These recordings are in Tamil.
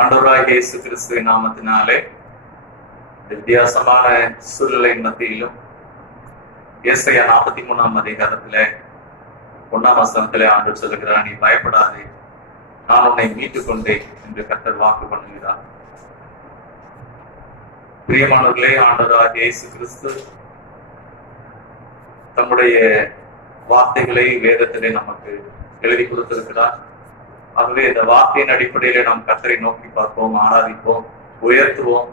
ஆண்டவராகிய இயேசு கிறிஸ்துவின் நாமத்தினாலே வித்தியாசமான சூழ்நிலை மத்தியிலும் ஏசாயா 43ஆம் அதிகாரத்திலே 1ஆம் வசனத்திலே ஆண்டவர் சொல்லுகிறார், நீ பயப்படாதே, நான் உன்னை மீட்டுக் கொண்டேன் என்று கர்த்தர் வாக்கு பண்ணுகிறார். பிரியமானவர்களே, ஆண்டவராகிய இயேசு கிறிஸ்து தம்முடைய வார்த்தைகளை வேதத்திலே நமக்கு எழுதி கொடுத்திருக்கிறார். ஆகவே இந்த வார்த்தையின் அடிப்படையில நாம் கர்த்தரை நோக்கி பார்ப்போம், ஆராதிப்போம், உயர்த்துவோம்.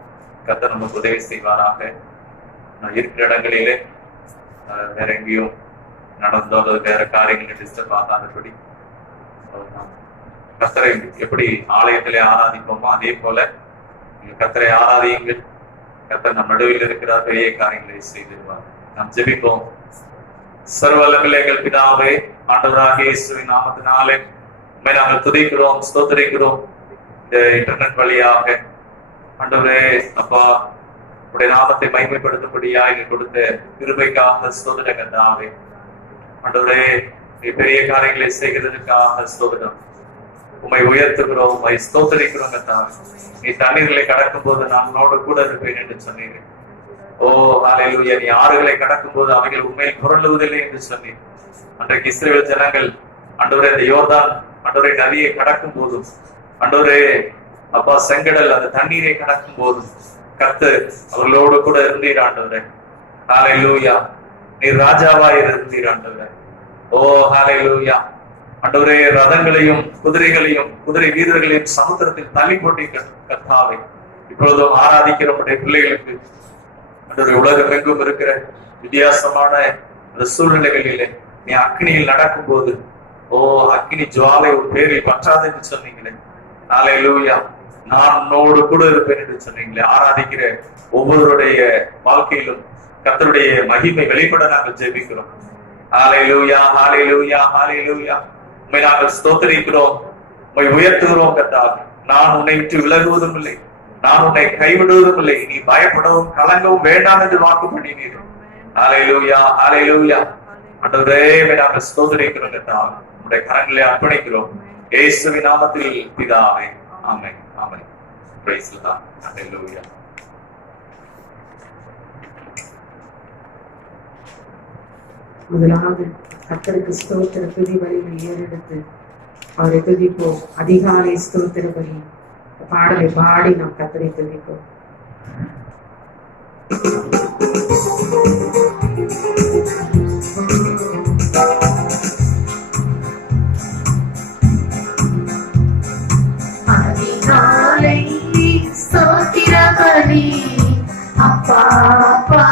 கர்த்தர் நமக்கு உதவி செய்வாராக. நான் இருக்கிற இடங்களிலே வேற எங்கேயும் நடந்தோ அல்லது வேற காரியங்களை டிஸ்டர்ப் ஆகாதபடி கர்த்தரை எப்படி ஆலயத்திலே ஆராதிப்போமோ அதே போல கர்த்தரை ஆராதியுங்கள். கர்த்தர் நம் நடுவில் இருக்கிறார், பெரிய காரியங்களை செய்திருவார். நாம் ஜெபிப்போம். சர்வவல்லமையுள்ள எங்கள் பிதாவே, ஆண்டவராகிய இயேசுவின் நாமத்தினாலே நாங்கள் துதிக்கிறோம், ஸ்தோத்திரிக்கிறோம். இந்த இன்டர்நெட் வழியாக ஆண்டவரே அப்பா, உடைய நாமத்தை மகிமைப்படுத்தும்படியா எங்களுக்கு கொடுத்த கிருபைக்காக ஸ்தோத்திரங்கள் தாவே. ஆண்டவரே, நீ பெரிய காரியங்களை செய்கிறதுக்காக ஸ்தோத்திரம். உம்மை உயர்த்துகிறோம், உம்மை ஸ்தோத்திரிக்கிறோம் தாவே. நீ தண்ணீர்களை கடக்கும் போது நான் உன்னோடு கூட இருப்பேன் என்று சொன்னீர். ஓ ஹல்லேலூயா. நீ ஆறுகளை கடக்கும் போது அவைகள் உண்மையில் புரளுவதில்லை என்று சொன்னீர். அன்றைக்கு இஸ்ரவேல் ஜனங்கள் ஆண்டவரே இந்த யோர்தான் ஆண்டவரே நதியை கடக்கும் போதும், ஆண்டவரே அப்பா செங்கடல் அந்த தண்ணீரை கடக்கும் போதும் கர்த்தர் அவர்களோடு கூட இருந்தீர் ஆண்டவரே. ஹல்லேலூயா. நீர் ராஜாவா இருந்தீர் ஆண்டவரே. ஓ ஹல்லேலூயா. ஆண்டவரே, ரதங்களையும் குதிரைகளையும் குதிரை வீரர்களையும் சமுத்திரத்தில் தள்ளி போட்டி கர்த்தாவை இப்பொழுதும் ஆராதிக்கிற நம்முடைய பிள்ளைகளுக்கு ஆண்டவரே, உலகம் எங்கும் இருக்கிற வித்தியாசமான அந்த சூழ்நிலைகளிலே நீ அக்னியில் நடக்கும் போது, ஓ அக்னி ஜுவாலை ஒரு பேரில் பற்றாதுன்னு சொன்னீங்களே. ஹல்லேலூயா. நான் உன்னோடு கூட இருப்பேன் என்று சொன்னீங்களே. ஆராதிக்கிற ஒவ்வொருடைய வாழ்க்கையிலும் கர்த்தருடைய மகிமை வெளிப்பட நாங்கள் ஜெபிக்கிறோம். ஹல்லேலூயா, ஹல்லேலூயா, ஹல்லேலூயா. உம்மை நாங்கள் ஸ்தோத்திரிக்கிறோம், உம்மை உயர்த்துகிறோம் கர்த்தாவே. நான் உன்னை விட்டு விலகுவதும் இல்லை, நான் உன்னை கைவிடுவதும் இல்லை. நீ பயப்படவும் கலங்கவும் வேண்டாம் என்று வாக்கு பண்ணினீர். ஹல்லேலூயா, ஹல்லேலூயா. ஆண்டவரே, நாங்கள் ஸ்தோத்திரிக்கிறோம் கர்த்தாவே. உம்முடைய கரங்களை அர்ப்பணிக்கிறோம் இயேசுவின் நாமத்தில் பிதாவே. ஆமென், ஆமென். Praise the lord. ஹல்லேலூயா. முதலாவது கர்த்தருக்கு ஸ்தோத்திர துதி பலிகளை ஏறெடுத்து அவரை துதிப்போம். அதிகாலை ஸ்தோத்திர பலி பாடலை பாடி நாம் கர்த்தரை துதிப்போம். அதிகாலை ஸ்தோத்திர பலி அப்பா அப்பா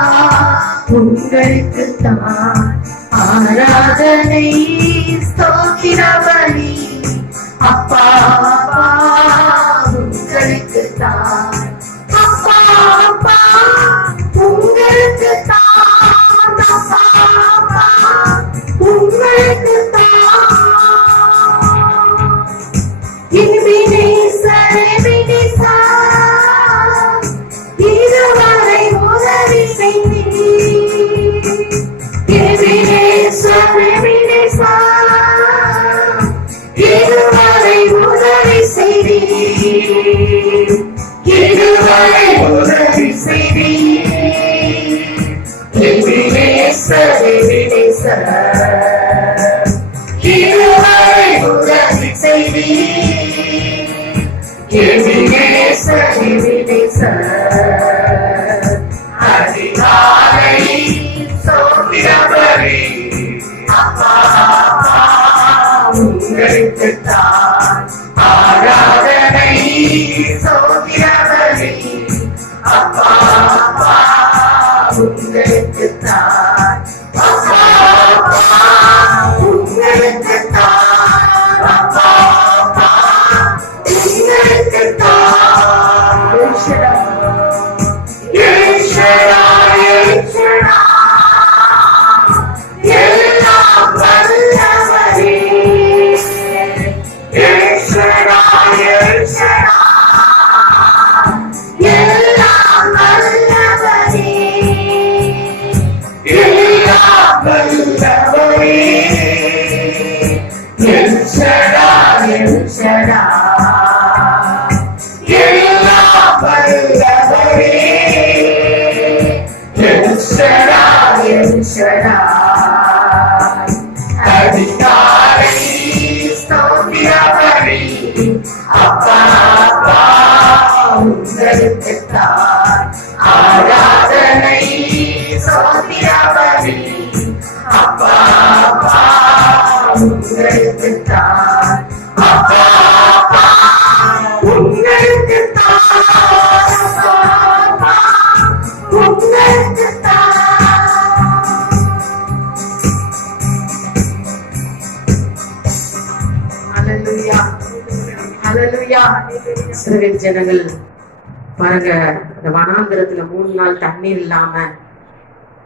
உங்களுக்குத்தான் ஆராதனை. ஸ்தோத்திர பலி அப்பா அப்பா உங்களுக்குத்தான். அப்பா அப்பா உங்களுக்குத்தான். அப்பா அப்பா உங்களுக்குத்தான். இதுவரை உதவி செய்தீர். இதுவரை உதவி செய்தீர். இதுவரை உதவி செய்தீர். இதுவரை உதவி செய்தீர். அதிகாலை ஸ்தோத்திர பலி அப்பா அப்பா உங்களுக்குத்தான் ஆராதனை. ஸ்தோத்திர பலி அப்பா அப்பா உங்களுக்குத்தான். அப்பா அப்பா உங்களுக்குத்தான். அப்பா அப்பா உங்களுக்குத்தான். எல்லாம் வல்லவரே. எல்லாம் வல்லவரே. எல்லாம் வல்லவரே. El Shaddai, El Shaddai. உங்களுக்குத்தான் ஆராதனை சோத்திர பலி அப்பா அப்பா உங்களுக்குத்தான் அப்பா அப்பா உங்களுக்குத்தான் அப்பா அப்பா உங்களுக்குத்தான். ஹல்லேலூயா ஹல்லேலூயா. இஸ்ரவேல் ஜனங்கள் பாருங்க, இந்த வனாந்திரத்துல 3 நாள் தண்ணீர் இல்லாம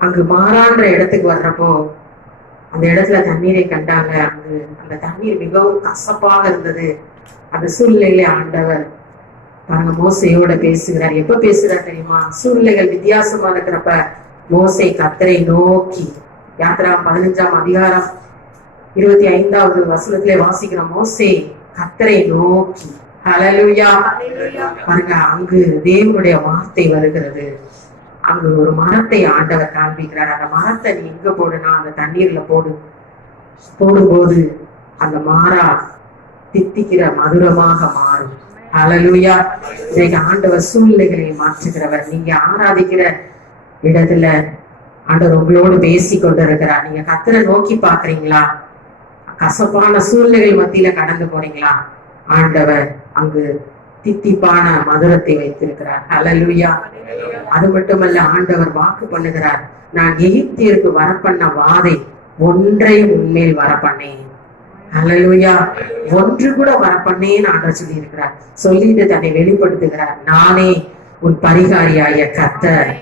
அங்கு மாறான்ற இடத்துக்கு வர்றப்போ அந்த இடத்துல தண்ணீரை கண்டாங்க. அங்கு அந்த தண்ணீர் மிகவும் கசப்பாக இருந்தது. அந்த சூழ்நிலையில ஆண்டவர் பாருங்க மோசையோட பேசுகிறார். எப்ப பேசுறார் தெரியுமா? சூழ்நிலைகள் வித்தியாசமா இருக்கிறப்ப மோசை கர்த்தரை நோக்கி, யாத்திரா 15ஆம் அதிகாரம் 25வது வசனத்திலே வாசிக்கிற மோசே கர்த்தரை நோக்கி. ஹல்லேலூயா. பாருங்க, அங்கு தேவனுடைய வார்த்தை வருகிறது. அங்கு ஒரு மரத்தை ஆண்டவர் காண்பிக்கிறார். அந்த மரத்தை நீ எங்க போடுனா அந்த தண்ணீர்ல போடும்போது அந்த மாறா தித்திக்கிற மதுரமாக மாறும். ஹல்லேலூயா. இன்னைக்கு ஆண்டவர் சூழ்நிலைகளை மாற்றுகிறவர். நீங்க ஆராதிக்கிற இடத்துல ஆண்டவர் உங்களோடு பேசி கொண்டிருக்கிறார். நீங்க கர்த்தரை நோக்கி பாக்குறீங்களா? கசப்பான சூழ்நிலைகள் மத்தியில கடந்து போறீங்களா? ஆண்டவர் அங்கு தித்திப்பான மதுரத்தை வைத்திருக்கிறார். ஹல்லேலூயா. அது மட்டுமல்ல, ஆண்டவர் வாக்கு பண்ணுகிறார், நான் எகிப்தியருக்கு வரப்பண்ண வாதை ஒன்றையும் உண்மையில் வரப்பண்ணேன். ஹல்லேலூயா. ஒன்று கூட வரப்பண்ணேன்னு ஆண்டவர் சொல்லி இருக்கிறார். சொல்லிட்டு தன்னை வெளிப்படுத்துகிறார், நானே உன் பரிகாரியாய கர்த்தர்.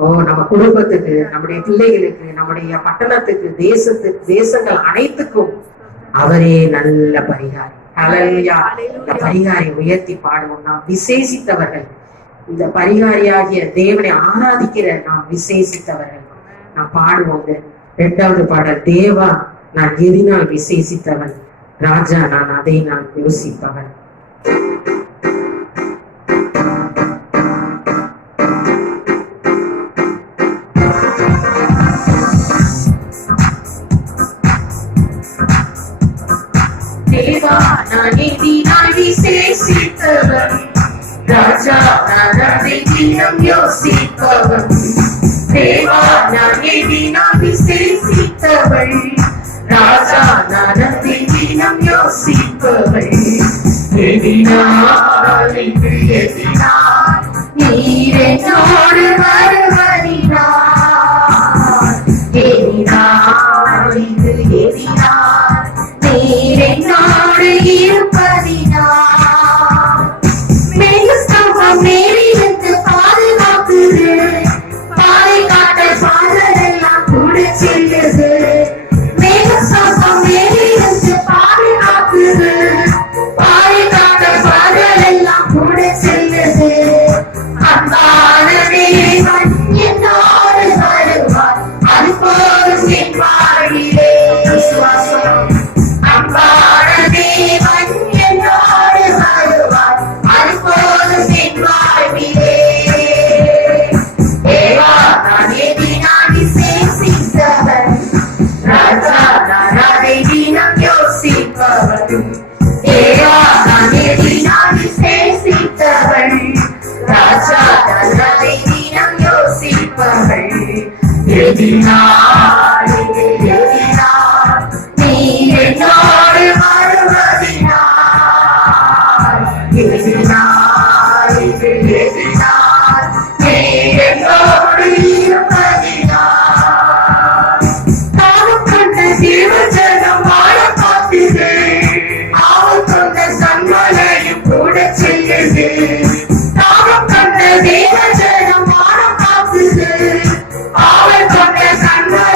ஓ, நம்ம குடும்பத்துக்கு, நம்முடைய பிள்ளைகளுக்கு, நம்முடைய பட்டணத்துக்கு, தேசங்கள் அனைத்துக்கும் அவரே நல்ல பரிகாரி. ஹல்லேலூயா. இந்த பரிகாரியை உயர்த்தி பாடுவோம். நாம் விசேஷித்தவர்கள். இந்த பரிகாரியாகிய தேவனை ஆராதிக்கிற நாம் விசேஷித்தவர்கள். நாம் பாடுவோம் 2வது பாடல், தேவா நான் எதினால் விசேஷித்தவன், ராஜா நான் அதை நான் யோசிப்பவன். தேவா நான் எதினால் விசேஷித்தவன், ராஜா நான் அதை தினம் யோசிப்பவன். தேவா நான் எதினால் விசேஷித்தவள், ராஜா நான் அதை தினம் யோசிப்பவள். எதினால் நீர் என்னோடு வருவதினார், எதினால் நீர் என்னோடு இருப்பதினார். மேகஸ்தம்பம் மேலிருந்து பாதுகாக்குது, பாதை காட்ட பாதரெல்லாம் கூட செல்லுது. மேகஸ்தம்பம் மேலிருந்து பாதுகாக்குது, பாதை காட்ட பாதரெல்லாம் கூட செல்லுது. அன்பான தேவன் என்னோடு வருவார், அது போதும் என் வாழ்விலே. விசுவாசம். அன்பான தேவன் என்னோடு வருவார், அது போதும் என் வாழ்விலே. தேவா நான் எதினால் விசேஷித்தவன், ராஜா நான் அதை தினம் யோசிப்பவன். தேவா நான் எதினால் விசேஷித்தவன், ராஜா நான் அதை தினம் யோசிப்பவன். எதினால் நீர் என்னோடு வருவதினார், எதினால் நீர் என்னோடு இருப்பதினார். தாகம் கொண்ட தேவஜனம் வாழ காத்துது, ஆவல் கொண்ட சன்மலையும் கூட செல்லுது. தாகம் கொண்ட தேவஜனம் வாழ காத்துது, ஆவல் கொண்ட சன்மலையும்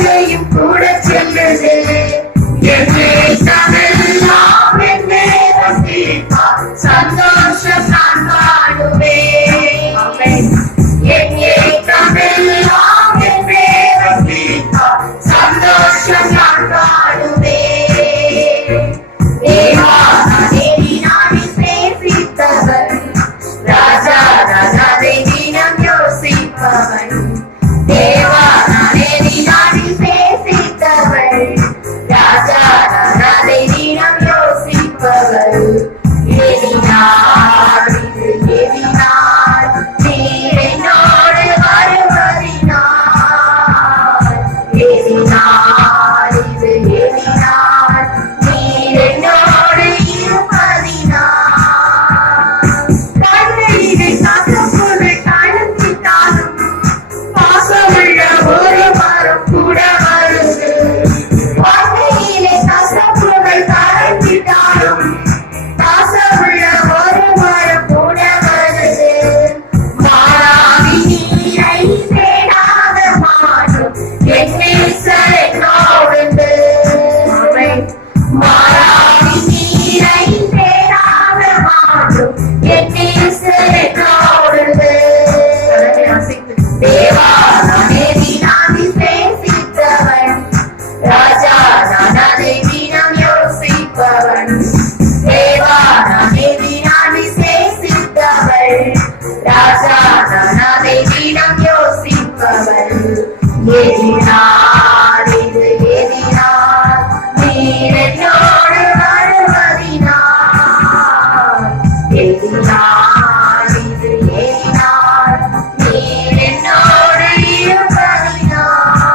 தேடினார், இது ஏறினார், நீர் என்னோடு இருப்பதினார்.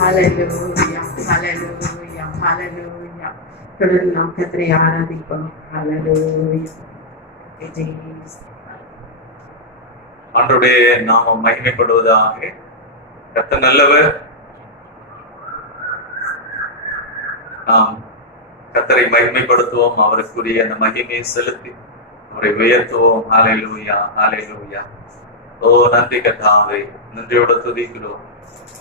ஹல்லேலூயா, ஹல்லேலூயா, ஹல்லேலூயா. தொடர்ந்து நாம் கர்த்தரை ஆராதிப்போம். ஹல்லேலூயா. ஜெயஸ். ஆண்டவருடைய நாமம் மகிமைப்படுவதாக. கர்த்தர் நல்லவர். நாம் கர்த்தரை மகிமைப்படுத்துவோம், அவருக்குரிய அந்த மகிமையை செலுத்தி அவரை உயர்த்துவோம். ஹல்லேலூயா, ஹல்லேலூயா. ஓ நன்றி கர்த்தாவே, நன்றியோட துதிக்கிறோம்,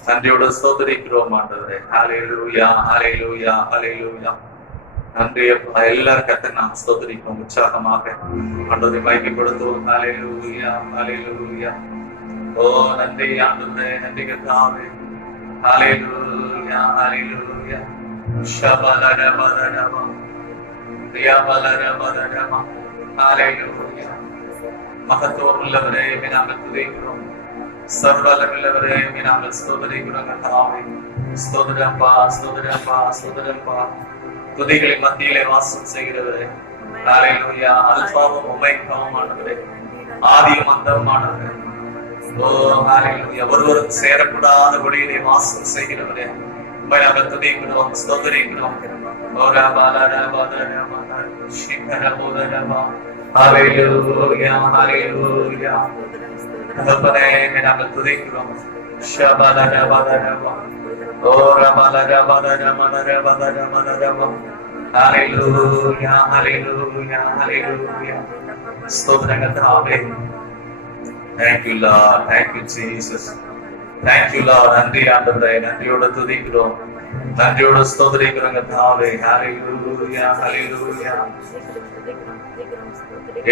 நன்றியோட ஸ்தோத்திரிக்கிறோம் ஆண்டவரே. ஹல்லேலூயா, ஹல்லேலூயா, ஹல்லேலூயா. நன்றி அப்பா. எல்லாரும் கர்த்தரை நாம் ஸ்தோத்திரிக்கிறோம் உற்சாகமாக. ஆண்டவரை மகிமைப்படுத்துவோம். ஹல்லேலூயா, ஹல்லேலூயா. ஓ நன்றி ஆண்டவரே, நன்றி கர்த்தாவே. ஹல்லேலூயா, ஹல்லேலூயா. ஷபலரபலரப ரியாபலரபலரப. ஹல்லேலூயா. மகத்துவம் உள்ளவரே, நாங்கள் துதிக்கிறோம். சர்வவல்லமை உள்ளவரே, நாங்கள் ஸ்தோத்திரிக்கிறோம் கர்த்தாவே. ஸ்தோத்திரப்பா, ஸ்தோத்திரப்பா, ஸ்தோத்திரப்பா. துதிகளின் மத்தியிலே வாசம் செய்கிறவரே. ஹல்லேலூயா. அல்பாவும் ஒமேகாவும் ஆனவரே, ஆதியும் அந்தமுமானவரே. ஓ ஹல்லேலூயா. ஒருவரும் சேரக்கூடாத ஒளியிலே வாசம் செய்கிறவரே, உம்மை நாங்கள் துதிக்கிறோம், ஸ்தோத்திரிக்கிறோம். ஓரா பாலரா பாலரா பாலரா ஷிகர போதரபா. ஹல்லேலூயா, ஹல்லேலூயா. தகப்பனே, நாங்கள் துதிக்கிறோம். ஷபலரா பாலரபா. ஓரா பாலரா பாலரா மனரா பாலரா மனரபா. ஹல்லேலூயா, ஹல்லேலூயா, ஹல்லேலூயா. ஸ்தோத்திரம் கர்த்தாவே. Thank you Lord, thank you Jesus, thank you Lord. நன்றி ஆண்டவரே, நன்றியோட துதிக்கிறோம், நன்றியோட ஸ்தோத்திரிக்கிறோம் கர்த்தாவே. ஹல்லேலூயா, ஹல்லேலூயா.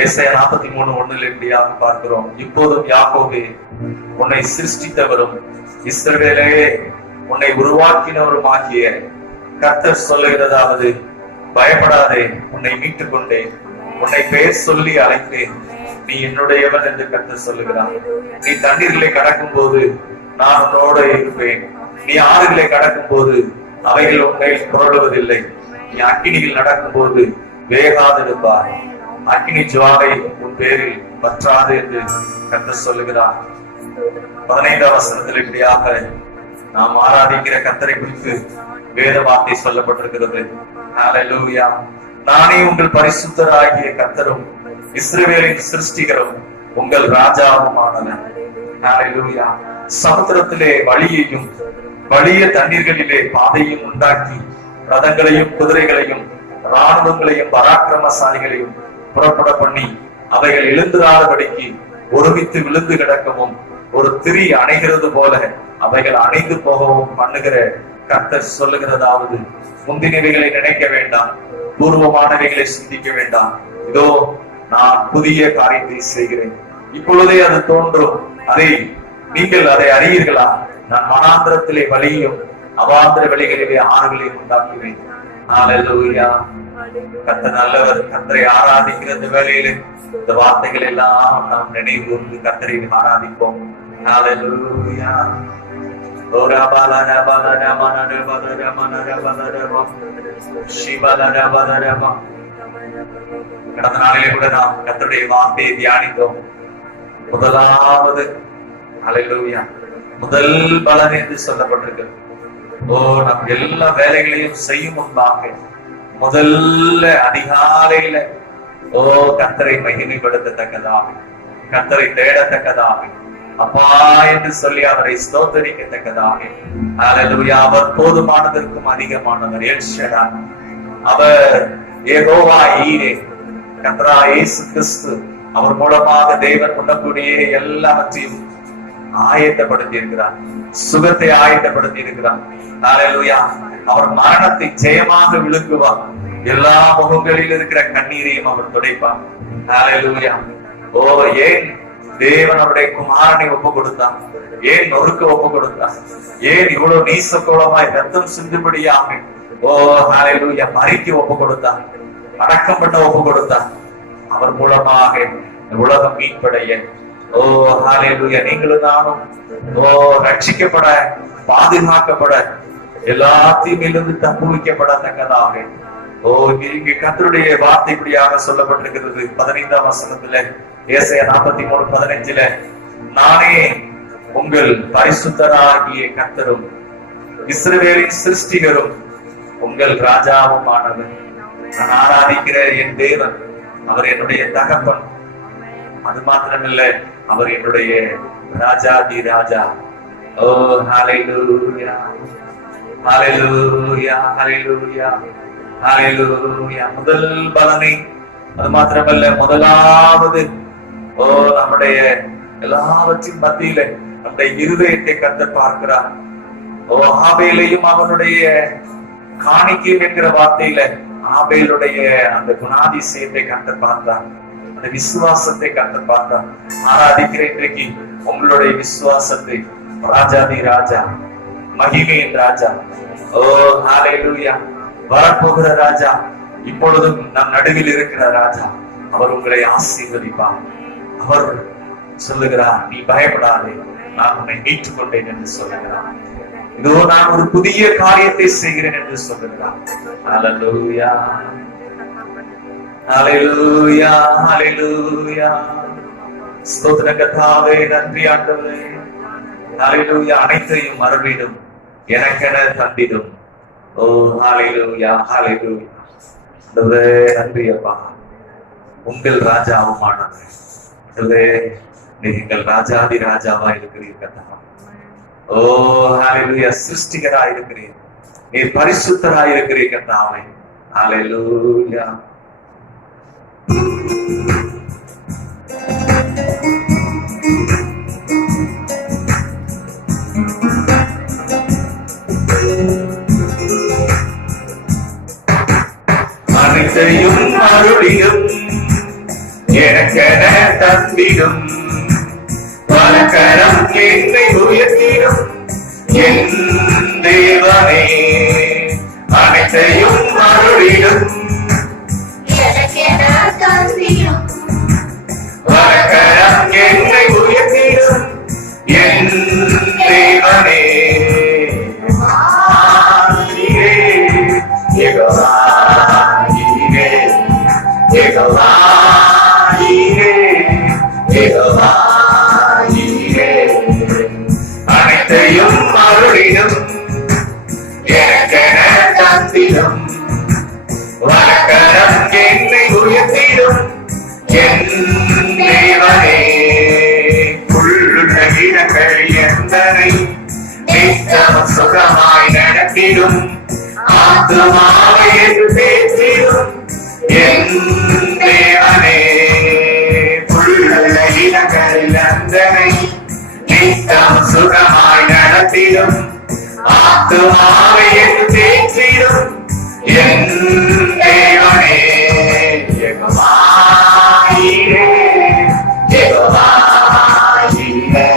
ஏசாயா 43:1 இப்படியாக பார்க்கிறோம். இப்போதும் யாக்கோபே, உன்னை சிருஷ்டித்தவரும் இஸ்ரவேலே உன்னை உருவாக்கினவருமாகிய கர்த்தர் சொல்லுகிறதாவது, பயப்படாதே, உன்னை மீட்டுக் கொண்டேன், உன்னை பெயர் சொல்லி அழைத்தேன், நீ என்னுடையவன் என்று கர்த்தர் சொல்லுகிறான். நீ தண்ணீர்களை கடக்கும் போது நான் உன்னோடு இருப்பேன், நீ ஆறுகளை கடக்கும் போது அவைகள் உன்னை புரளுவதில்லை, நீ அக்கினியில் நடக்கும் போது வேகாதிருப்பாய், அக்கினி ஜுவாலை உன் பேரில் பற்றாது என்று கர்த்தர் சொல்லுகிறார். 15ஆம் வசனத்தில் இப்படியாக நாம் ஆராதிக்கிற கர்த்தரை குறித்து வேத வார்த்தை சொல்லப்பட்டிருக்கிறது. ஹல்லேலூயா. நானே உங்கள் பரிசுத்தராகிய கர்த்தரும் இஸ்ரவேலின் சிருஷ்டிகரும் உங்கள் ராஜாவுமானவன். ஹல்லேலூயா. சமுத்திரத்திலே வழியையும் வலிய தண்ணீர்களிலே பாதையும் உண்டாக்கி ரதங்களையும் குதிரைகளையும் ராணுவங்களையும் பராக்கிரமசாலிகளையும் புறப்பட பண்ணி அவைகள் எழுந்திராதபடிக்கு ஒருமித்து விழுந்து கிடக்கவும் ஒரு திரி அணைகிறது போல அவைகள் அணைந்து போகவும் பண்ணுகிற கர்த்தர் சொல்லுகிறதாவது, முந்தினவைகளை நினைக்க வேண்டாம், பூர்வமானவைகளை சிந்திக்க வேண்டாம், இதோ நான் புதிய காரியத்தை செய்கிறேன், இப்பொழுதே அது தோன்றும், நீங்கள் அதை அறியீர்களா? நான் வனாந்திரத்திலே வழியும் அவாந்திர வெளிகளிலே ஆறுகளையும் உண்டாக்குவேன். ஹல்லேலூயா. கர்த்தர் நல்லவர். கர்த்தரை ஆராதிக்கிற இந்த வேளையிலே இந்த வார்த்தைகள் எல்லாம் நாம் நினைவு கர்த்தரை ஆராதிப்போம். ஹல்லேலூயா. ஓரா பாலரா பாலரா மனரா பாலரா மனரா பாலரா ஷிபலரா பாலரா. கடந்த நாளிலே கூட நாம் கர்த்தருடைய வார்த்தையை தியானித்தோம். முதலாவது ஹல்லேலூயா, முதல் பலன் என்று சொல்லப்பட்டிருக்கிறது. ஓ, நம் எல்லா வேலைகளையும் செய்யும் முன்பாக முதல்ல அதிகாலையில ஓ கர்த்தரை மகிமைப்படுத்தத்தக்கதாக, கர்த்தரை தேடத்தக்கதாக, அப்பா என்று சொல்லி அவரை ஸ்தோத்தரிக்கத்தக்கதாக. ஹல்லேலூயா. அவர் போதுமானதற்கும் அதிகமானவர். El Shaddai. அவர் யெகோவா ஈரே. கர்த்தராகிய இயேசு கிறிஸ்து அவர் மூலமாக தேவன் உண்ணக்கூடிய எல்லாவற்றையும் ஆயத்தப்படுத்தி இருக்கிறார், சுகத்தை ஆயத்தப்படுத்தி இருக்கிறார். ஹல்லேலூயா. அவர் மரணத்தை ஜெயமாக விழுங்குவார். எல்லா முகங்களில் இருக்கிற கண்ணீரையும் அவர் துடைப்பார். ஹல்லேலூயா. ஓ, ஏன் தேவன் அவருடைய குமாரனை ஒப்பு கொடுத்தார்? ஏன் நொறுக்க ஒப்பு கொடுத்தார்? ஏன் இவ்வளவு நீசக்கோளமாய் ரத்தம் சிந்துபடியாக ஓ ஹல்லேலூயா மறிக்க ஒப்பு கொடுத்தார், அடக்கம் பண்ண ஒப்பு கொடுத்தார்? அவர் மூலமாக உலகம் மீட்படைய ஓ ஹல்லேலூயா நீங்களும் நானும் ஓ ரட்சிக்கப்பட, பாதுகாக்கப்பட, எல்லாத்தையும் இருந்து தப்புவிக்கப்படத்தக்கதாக ஓ, இங்கு கர்த்தருடைய வார்த்தை இப்படியாக சொல்லப்பட்டிருக்கிறது 15ஆம் வசனத்துல, ஏசாயா 43:15, நானே உங்கள் பரிசுத்தராகிய கர்த்தரும் இஸ்ரவேலின் சிருஷ்டிகரும் உங்கள் ராஜாவும் ஆனவர். நான் ஆராதிக்கிற என் தேவன், அவர் என்னுடைய தகப்பன். அது மாத்திரமில்ல, அவர் என்னுடைய ராஜாதி ராஜா. ஓ ஹalleluya, ஹalleluya, ஹalleluya, ஹalleluya. முதல் பலனை, அது மாத்திரமல்ல, முதலாவது ஓ நம்முடைய எல்லாவற்றின் மத்தியில நம்முடைய இருதயத்தை கர்த்தர் பார்க்கிறார். ஓ, ஆபேலையும் அவனுடைய காணிக்கையும் என்கிற வார்த்தையில ஆபேலுடைய அந்த குணாதிசயத்தை கர்த்தர் பார்த்தார், அந்த விசுவாசத்தை கர்த்தர் பார்த்தார். ஆராதிக்கிற இன்றைக்கு உங்களுடைய விசுவாசத்தை, ராஜாதி ராஜா, மகிமையின் ராஜா, ஓ ஹalleluya, வரப்போகிற ராஜா, இப்பொழுதும் நம் நடுவில் இருக்கிற ராஜா, அவர் உங்களை ஆசீர்வதிப்பார். அவர் சொல்லுகிறார், நீ பயப்படாதே, நான் உன்னை மீட்டுக் கொண்டேன் என்று சொல்லுகிறார். இதோ நான் ஒரு புதிய காரியத்தை செய்கிறேன் என்று சொல்லுகிறார். ஹalleluya, ஹalleluya, ஹalleluya. ஸ்தோத்திர கர்த்தாவே, நன்றி ஆண்டவரே. ஹalleluya, அனைத்தையும் அருளிடும், எனக்கென தந்திடும். ஓ ஹalleluya, ஹalleluya. ஆண்டவரே நன்றி அப்பா, உங்கள் ராஜாவும் ஆனவர். ஆண்டவரே, நீர் எங்கள் ராஜாதி ராஜாவா இருக்கிறீர்கள். ஓ ஹalleluya, சிருஷ்டிகராய் இருக்கிறீர், நீர் பரிசுத்தராய் இருக்கிறீர்கள் கர்த்தாவே. ஹalleluya. அனைத்தையும் அருளிடும், எனக்கென தந்திடும், பலகரம் என்னை உயர்த்திடும் என் தேவனே. அனைத்தையும் அருளிடும், எனக்கென தந்திடும், பலகரம் என்னை உயர்த்திடும் என் தேவனே. யெகோவா ஈரே, யெகோவா ஈரே, யெகோவா ஈரே. அனைத்தையும் அருளிடும், எனக்கென தந்திடும், வலக்கரம் என்னை உயர்த்திடும் என் தேவனே. புல்லுள்ள இடங்கள் எந்தனை நித்தம் சுகமாய் நடத்திடும், ஆத்துமாவை என்று பேசிடும் என் தேவனே. புல்லுள்ள இடங்களில் அந்தனை நித்தம் சுகமாய் நடத்திடும், ஆத்துமாவை என்று பேசிடும் என் தேவனே. யெகோவா ஈரே, யெகோவா ஈரே,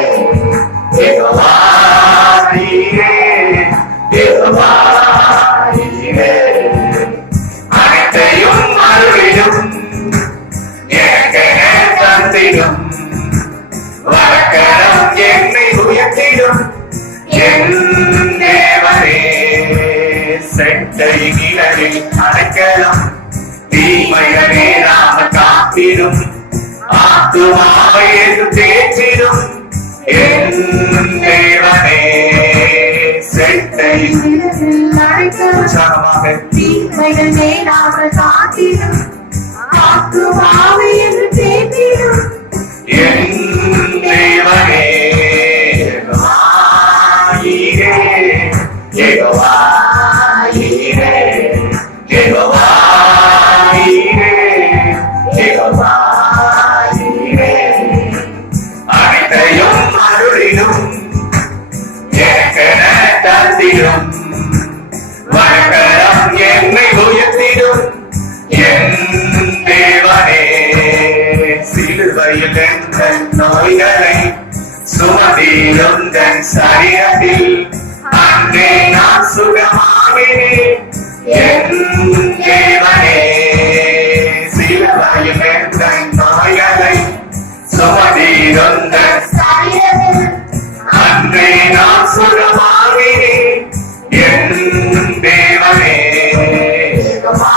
யெகோவா ஈரே, யெகோவா ஈரே. அனைத்தையும் அருளிடும், எனக்கென தந்திடும், வலக்கரம் என்னை உயர்த்திடும் என் தேவனே. செட்டை நிழலில் அடைக்கலம், தீமைகளே நாம காத்திடும், ஆத்துமாவை என்று தேற்றிடும் என் தேவனே. செட்டை உற்சாகமாக தீமைகள் மேலாமல் காத்திடும், ஆத்துமாவை என்று தேற்றிடும் என் தேவனே. யெகோவா ஈரே, யெகோவா ஈரே, யெகோவா ஈரே, யெகோவா ஈரே. அனைத்தையும் அருளிடும், எனக்கென தந்திடும், வலக்கரம் என்னை உயர்த்திடும் என் தேவனே. சிலுவையில் எங்கள் நோய்களை சுமந்திடும் தன் சரீரத்தில் அன்றே நான் சுகமாகிறேன் என் தேவனே. சிலுவையில் எங்கள் நோய்களை சுமந்திடும் தன் சாயலில் அன்றே நான் சுகமாகிறேன் என் தேவனே. யெகோவா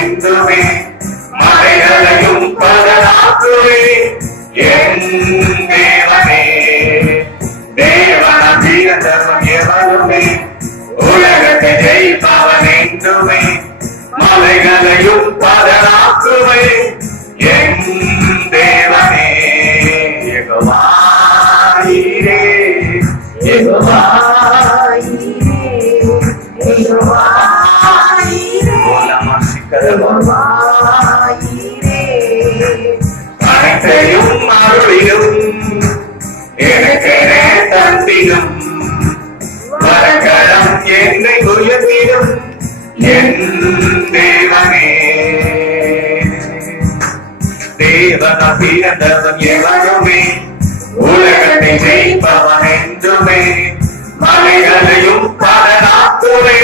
என்றுமே மலைகளையும் பதனாக்குவே என் தேவனே. தேவன தீரதம் எவருமே உலகத்தை ஜெயிப்பவன் என்றுமே மலைகளையும் பதனாக்குவே என் தேவனே. யெகோவா ஈரே, யெகோவா அனைத்தையும் அருளிலும் எனக்கென தந்திடும் வரக்கரம் என்னை உயர்த்திடும் என் தேவனே. தேவன பிறந்தவன் எவருமே உலகத்தை ஜெயிப்பவன் என்றுமே மலைகளையும் பதனாக்குவே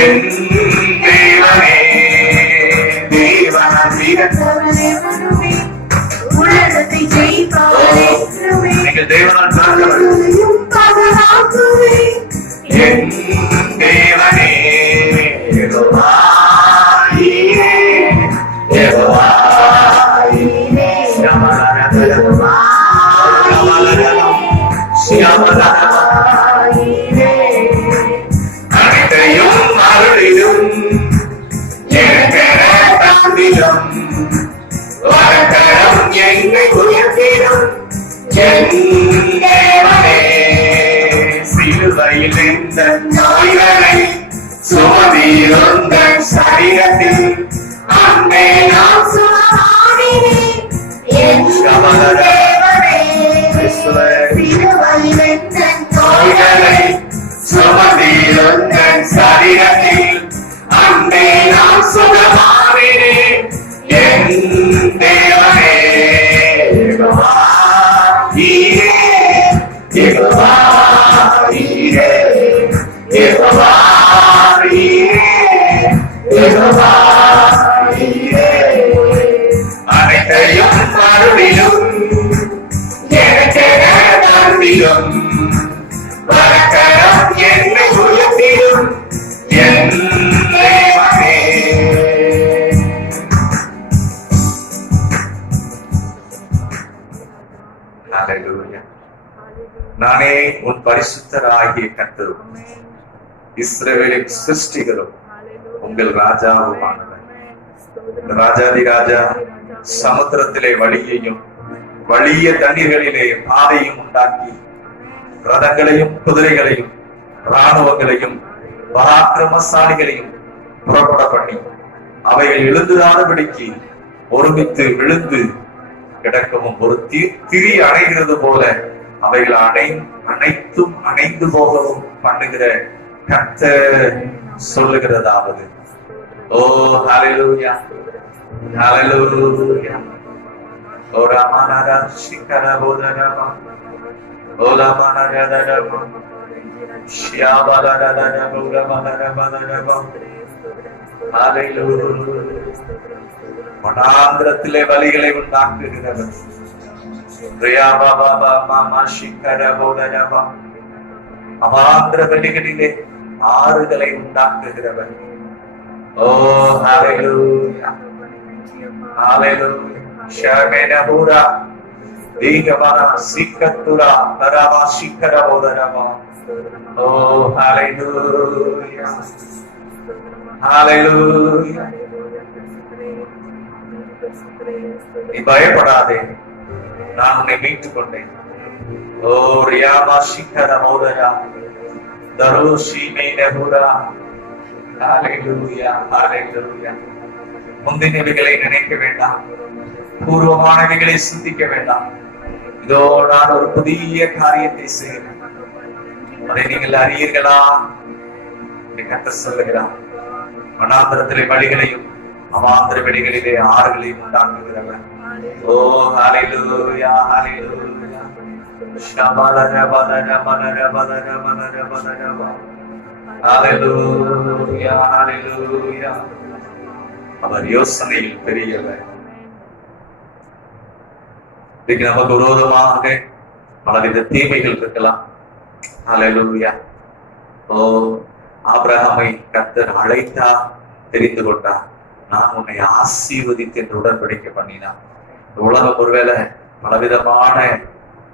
என் தேவனே. தேவன பிறந்தவன் எவருமே உலகத்தை ஜெயிப்பவன் என்றுமே நீங்கள் தேவனால் பிறந்தவர் பதனாக்குவே என் தேவனே. யெகோவா ஈரே, யெகோவா ஈரே. யமலரதரமா, யமலரதமா, அனைத்தையும் அருளிலும் எனக்கென தந்திடும் வரக்கரம் என்னை உயர்த்திடும் என் தேவனே. சிலுவையில் இந்த நோய்களை சுமந்திருந்த சரீரத்தில் அன்னை நான் சுகமானேன் என் தேவனே. சிலுவையில் எந்த நோய்களை சுமந்திருந்த சரீரத்தில் அன்னை நான் சுகமானேன் என் தேவனே. யெகோவா ஈரே, யெகோவா ஈரே, யெகோவா ஈரே, யெகோவா ஈரே. அனைத்தையும் அருளிலும் எனக்கென தந்திடும் வரக்கரம் என்னை உயர்த்திடும் என் தேவனே. ஹல்லேலூயா. நானே உன் பரிசுத்தராகிய கர்த்தரும் இஸ்ரவேலின் சிருஷ்டிகரும் உங்கள் ராஜாவுமானவர். ராஜாதி ராஜா சமுத்திரத்திலே வழியையும் வலிய தண்ணீர்களிலே பாதையும் உண்டாக்கி ரதங்களையும் குதிரைகளையும் இராணுவங்களையும் பராக்கிரமசாலிகளையும் புறப்பட பண்ணி அவைகள் எழுந்துதானபடிக்கு ஒருமித்து விழுந்து கிடக்கவும் ஒரு திரி அணைகிறது போல அவைகள் அனைத்தும் அணைந்து போகவும் பண்ணுகிற கர்த்தர் சொல்லுகிறதாவது. ஓ ஹல்லேலூயா, ஹல்லேலூயா. ஓ ராமநாதா சிக்கர போதரமா, ஓ ராமநாதரமா, ஷியாபலரரரமா, உரமலரமலரமா. ஹல்லேலூயா. வனாந்திரத்திலே வலிகளை உண்டாக்குகிறவர். அவாந்திர வெளிகளிலே ஆறுகளை உண்டாக்குகிறவர். ஓ ஹல்லேலூயா, ஹல்லேலூயா. ஷமேனபுரா தீகமனா சிக்கத்துரா தரவா சிக்கரபோதரமா. ஓ ஹல்லேலூயா, ஹல்லேலூயா. நீ பயப்படாதே, நான் உன்னை மீட்டுக் கொண்டேன். ஓ ரியாமா சிக்கர மோதரா தரோஷி மேனபுரா. ஹல்லேலூயா, ஹல்லேலூயா. முந்தினவைகளை நினைக்க வேண்டாம், பூர்வமானவைகளை சிந்திக்க வேண்டாம். இதோ நான் ஒரு புதிய காரியத்தை செய்கிறேன், அதை நீங்கள் அறியீர்களா? கர்த்தர் சொல்லுகிறார். வனாந்திரத்திலே வழிகளையும் அவாந்திர வெளிகளிலே ஆறுகளையும் உண்டாக்குகிறவர். ஓ ஹல்லேலூயா, ஹல்லேலூயா. ஹல்லேலூயா, ஹல்லேலூயா. அவர் யோசனையில் பெரியவர். இன்னைக்கு நமக்கு விரோதமாக பலவித தீமைகள் இருக்கலாம். ஹல்லேலூயா. ஓ ஆபிரகாமை கர்த்தர் அழைத்தார், தெரிந்து கொண்டார். நான் உன்னை ஆசீர்வதித்து என்று உடன்படிக்கை பண்ணினான். உலகம் ஒருவேளை பலவிதமான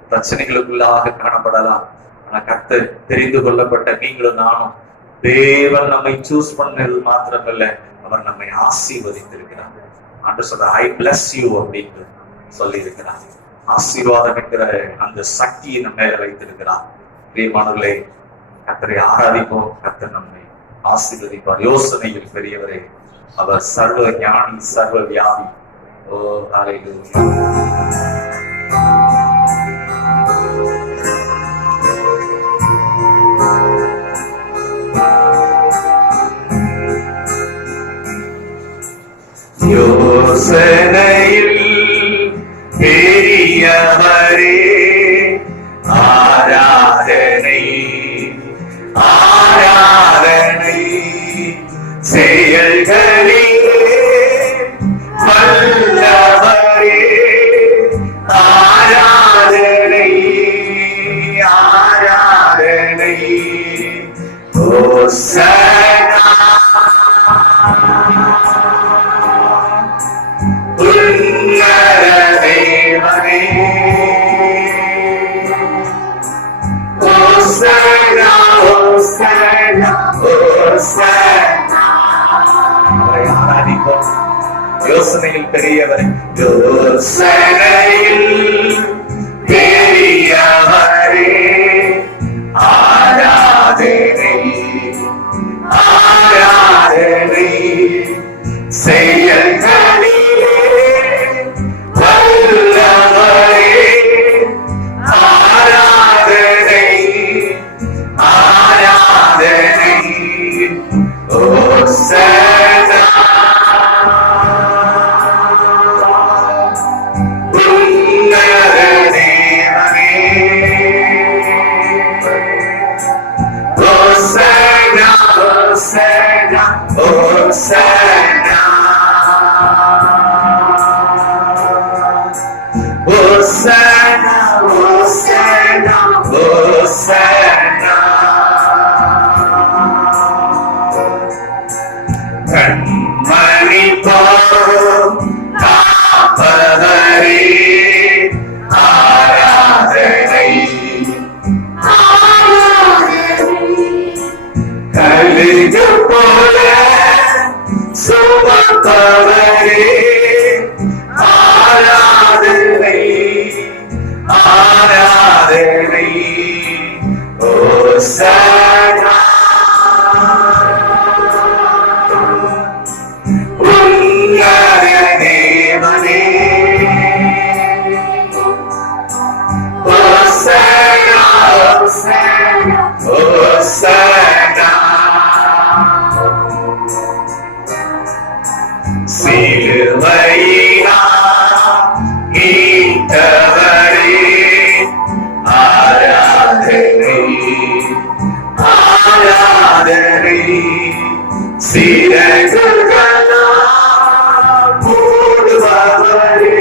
பிரச்சனைகளுக்குள்ளாக காணப்படலாம். ஆனா கர்த்தர் தெரிந்து கொள்ளப்பட்ட நீங்களும் நானும் தேவன் நம்மை சூஸ் பண்ணது மாத்திரமல்ல, அவர் நம்மை ஆசீர்வதித்திருக்கிறார். ஆண்டவர் சொல்ற ஐ பிளஸ் யூ அப்படின்னு சொல்லி இருக்கிறார். ஆசீர்வாதம் என்கிற அந்த சக்தியை நம்ம மேல வைத்திருக்கிறார். பிரியமானவர்களே, கர்த்தரை ஆராதிப்போம். கர்த்தர் நம்மை ஆசீர்வதிப்பார். யோசனையில் பெரியவரே, அவர் சர்வ ஞானி, சர்வ வியாபி. ஓ ஹல்லேலூயா. யோசனையில் பெரியவரே, ஆராதனை ஆராதனை, செயல்களிலே வல்லவரே, ஆராதனை ஆராதனை. ஹோசன்னா தேவனே, ஹோசன்னா ஹோசன்னா ஹோசன்னா. ஆராதிப்போம். யோசனையில் பெரியவர், யோசனையில் பெரியவரே, ஆராதனை ஆராதனை, செயல்களிலே வல்லவரே, ஆராதனை ஆராதனை. ஹோசன்னா உன்னத தேவனே, ஹோசன்னா ஹோசன்னா ஹோசன்னா. Hosanna, Hosanna, Hosanna. கண்மணி போல் காப்பவரே, ஆராதனை கழுகு போல சுமப்பவரே, ஆராதனை ஆராதனை. ஹோசன்னா உன்னத தேவனே, ஹோசன்னா ஹோசன்னா ஹோசன்னா. சிலுவையினால் மீட்டவரே, ஆராதனை ஆராதனை. சிறகுகளால் மூடுபவரே,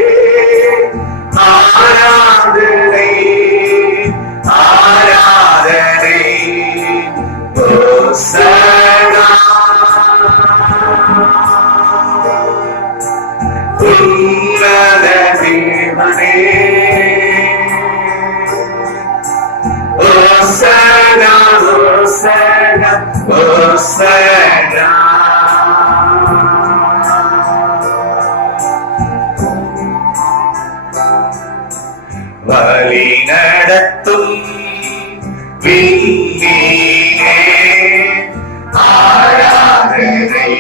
ஆராதனை ஆராதனை. ஹோசன்னா உன்னத தேவனே, ஹோசன்னா ஹோசன்னா ஹோசன்னா. வழி நடத்தும் விண்ணீரே, ஆராதனை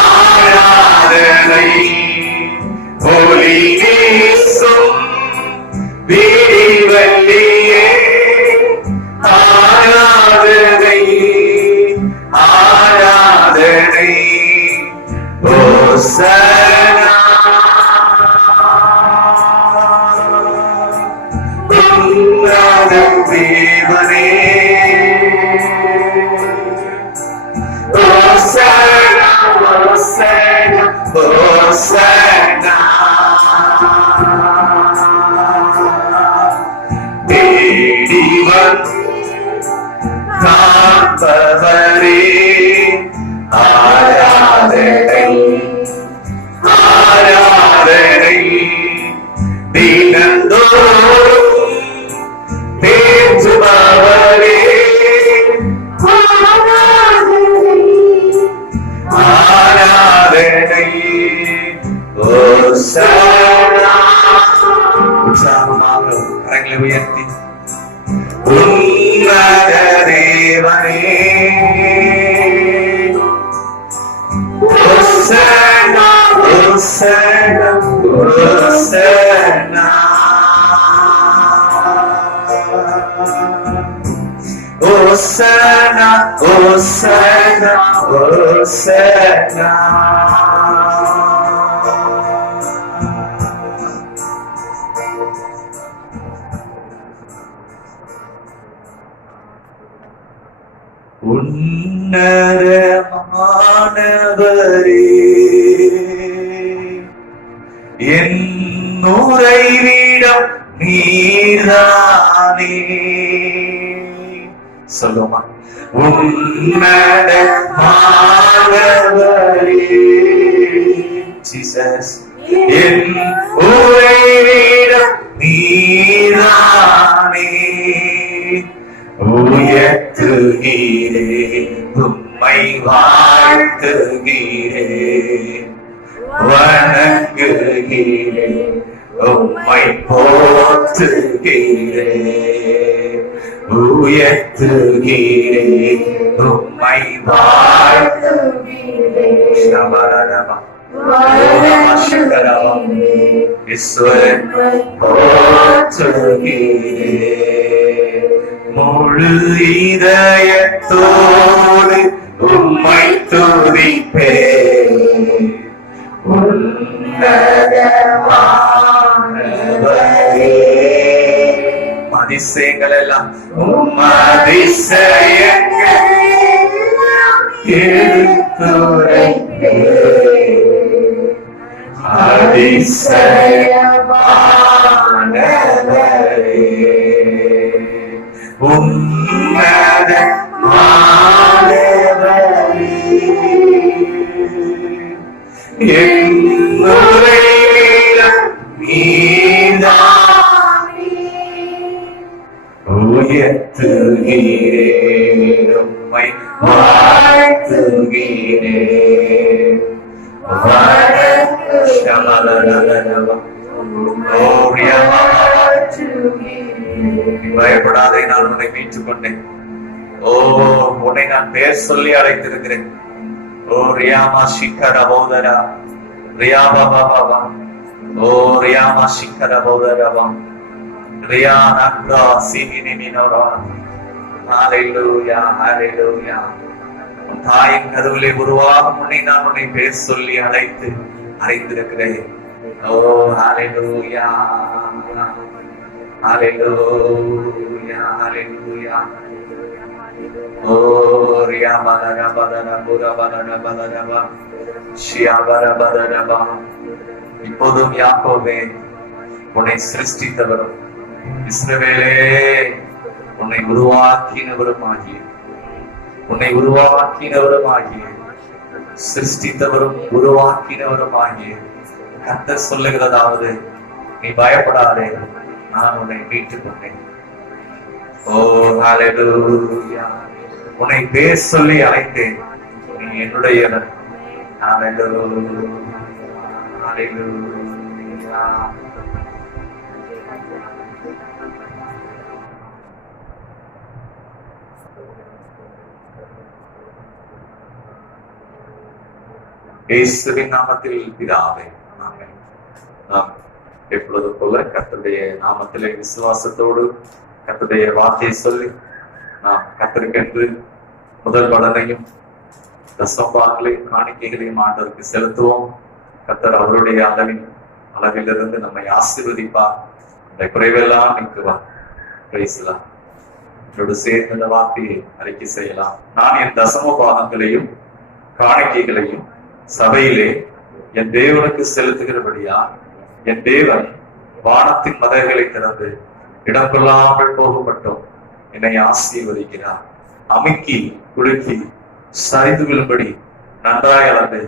ஆராதனை. ஒளி வீசும் விடிவெள்ளியே, ஆராதனை ஆராதனை. ஹோசன்னா உன்னத தேவனே, ஹோசன்னா ஹோசன்னா ஹோசன்னா. தேடி காப்பவரே, ஆராதனை ரட்சகனை ஓசனா. உற்சாகமாக கரங்களை உயர்த்தி உன்னத தேவனே ஓசனா ஓசனா ஓசனா Hosanna, Hosanna, Hosanna. உன்னதமானவரே என் உறைவிடம் நீர்தானே. சொல்லுமா, உன்னதமானவரே ஜீசஸ் என் உறைவிடம் நீர்தானே. உயர்த்துகிறேன் உம்மை வாழ்த்துகிறேன் வணங்குகிறேன் உம்மை போற்றுகிறேன் உயர்த்துகிறேன் உம்மை வாழ்த்துகிறேன். சபரதமா ஈஸ்வரன் போற்றுகிறேன் முழு இதயத்தோடு உம்மை துதிப்பேன். உன்னதமானவரே அதிசயங்கள் எல்லாம் அதிசயங்கள் அதிசயமானவரே உன்னதமானவரே என் உறைவிடம் நீர்தானே. உயர்த்துகிறேன் உம்மை வாழ்த்துகிறேன் பயப்படாதே, நான் உன்னை மீட்டுக் கொண்டேன். ஓ, உன்னை நான் பெயர் சொல்லி அழைத்திருக்கிறேன். ஓ ரியாமா சிக்கர போதரா ரியாபா பாபா ஓ ரியாமா சிக்கர போதரா ரியா நக்ரா சிமினி மினோரா. ஹalleluya ஹalleluya. உன் தாயின் கருவிலே உருவாகும் முன்னே நான் உன்னை பெயர் சொல்லி அழைத்திருக்கிறேன். ஓ ஹalleluya ஹalleluya ஹalleluya. ஓ ரியாபா ரபா ரபா ரபா ரபா ஷியாபா ரபா ரபா. இப்போதும் யாக்கோபே உன்னை சிருஷ்டித்தவரும் இஸ்ரவேலே உன்னை உருவாக்கினவருமாகிய சிருஷ்டித்தவரும் உருவாக்கினவருமாகிய கர்த்தர் சொல்லுகிறதாவது, நீ பயப்படாதே, நான் உன்னை மீட்டுக் கொண்டேன். ஓ ஹalleluya. உன்னை பேர் சொல்லி அழைத்தேன், நீ என்னுடையவன். ஹalleluya ஹalleluya. இயேசுவின் நாமத்தில் பிதாவே, ஆமென். நாம் எப்பொழுது போல கர்த்தருடைய நாமத்திலே விசுவாசத்தோடு கர்த்தருடைய வார்த்தையை சொல்லி நாம் கர்த்தருக்கென்று முதல் பலனையும் தசம்பாகங்களையும் காணிக்கைகளையும் ஆண்டவருக்கு செலுத்துவோம். கர்த்தர் அவருடைய அளவிலிருந்து நம்மை ஆசீர்வதிப்பார். அந்த குறைவெல்லாம் நீக்குவார். பிரைஸ்லாம். என்னோடு சேர்ந்த இந்த வார்த்தையை அறிக்கை செய்யலாம். நான் என் தசம பாகங்களையும் காணிக்கைகளையும் சபையிலே என் தேவனுக்கு செலுத்துகிறபடியா என் தேவன் வானத்தின் மதகுகளை திறந்து இடம் கொள்ளாமல் போகப்பட்டோம் என்னை ஆசீர்வதிக்கிறார். அமுக்கி குலுக்கி சரிந்து விழும்படி நன்றாய் அளந்து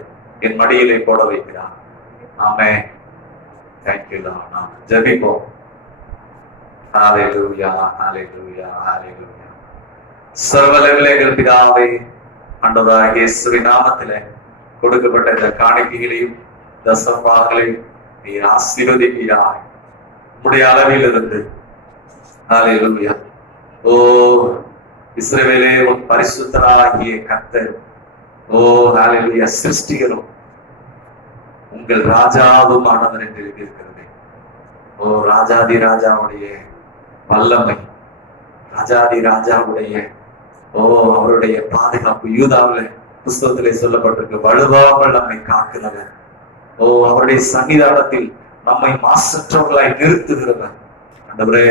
என் மடியிலே போட வைக்கிறார். ஆமென். Thank you lord. நாம் ஜெபிப்போம். ஹalleluya ஹalleluya ஹalleluya. சர்வ வல்லமையுள்ள பிதாவே, ஆண்டவராகிய இயேசுவின் நாமத்திலே கொடுக்கப்பட்ட இந்த காணிக்கைகளையும் தசமபாகங்களையும் நீர் ஆசீர்வதிப்பீராய் உம்முடைய அளவில் இருந்து. ஹல்லேலூயா. ஓ இஸ்ரவேலே, உன் பரிசுத்தராகிய கர்த்தர், ஓ ஹல்லேலூயா, சிருஷ்டிகரும் உங்கள் ராஜாவுமானவர் என்று இருக்கிறது. ஓ ராஜாதி ராஜாவுடைய வல்லமை, ராஜாதி ராஜாவுடைய ஓ அவருடைய பாதுகாப்பு, யூதாவில புஸ்தகத்திலே சொல்லப்பட்டிருக்கு, வலுவாமல் நம்மை காக்கிறவர். ஓ அவருடைய சன்னிதானத்தில் நம்மை மாசற்றவர்களாய் நிறுத்துகிறவர். ஆண்டவரே,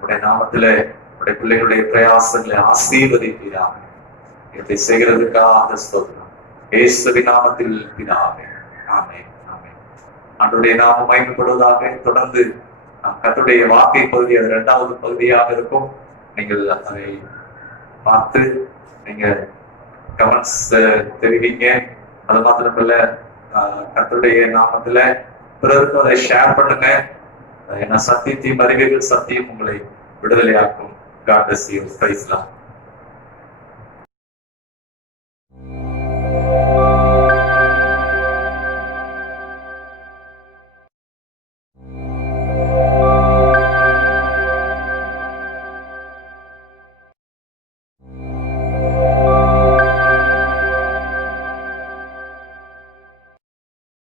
உடைய நாமத்திலே உடைய பிள்ளைகளுடைய பிரயாசங்களை ஆசீர்வதிப்பீராக. இப்படி செய்கிறதுக்காக ஸ்தோத்திரம். இயேசுவின் நாமத்தில் பிதாவே, ஆமென். ஆமென். ஆண்டவருடைய நாமம் மகிமைப்படுவதாக. தொடர்ந்து நாம் கர்த்தருடைய வாக்கை பகுதி, அது 2வது பகுதியாக இருக்கும். நீங்கள் அதை பார்த்து நீங்க கமெண்ட்ஸ் தெரிவிங்க. அது மாத்திரமல்ல, கர்த்தருடைய நாமத்துல பிறருக்கும் அதை ஷேர் பண்ணுங்க. ஏன்னா சத்தியத்தையும் அறிவீர்கள், சத்தியம் உங்களை விடுதலையாக்கும். God bless you. Praise God.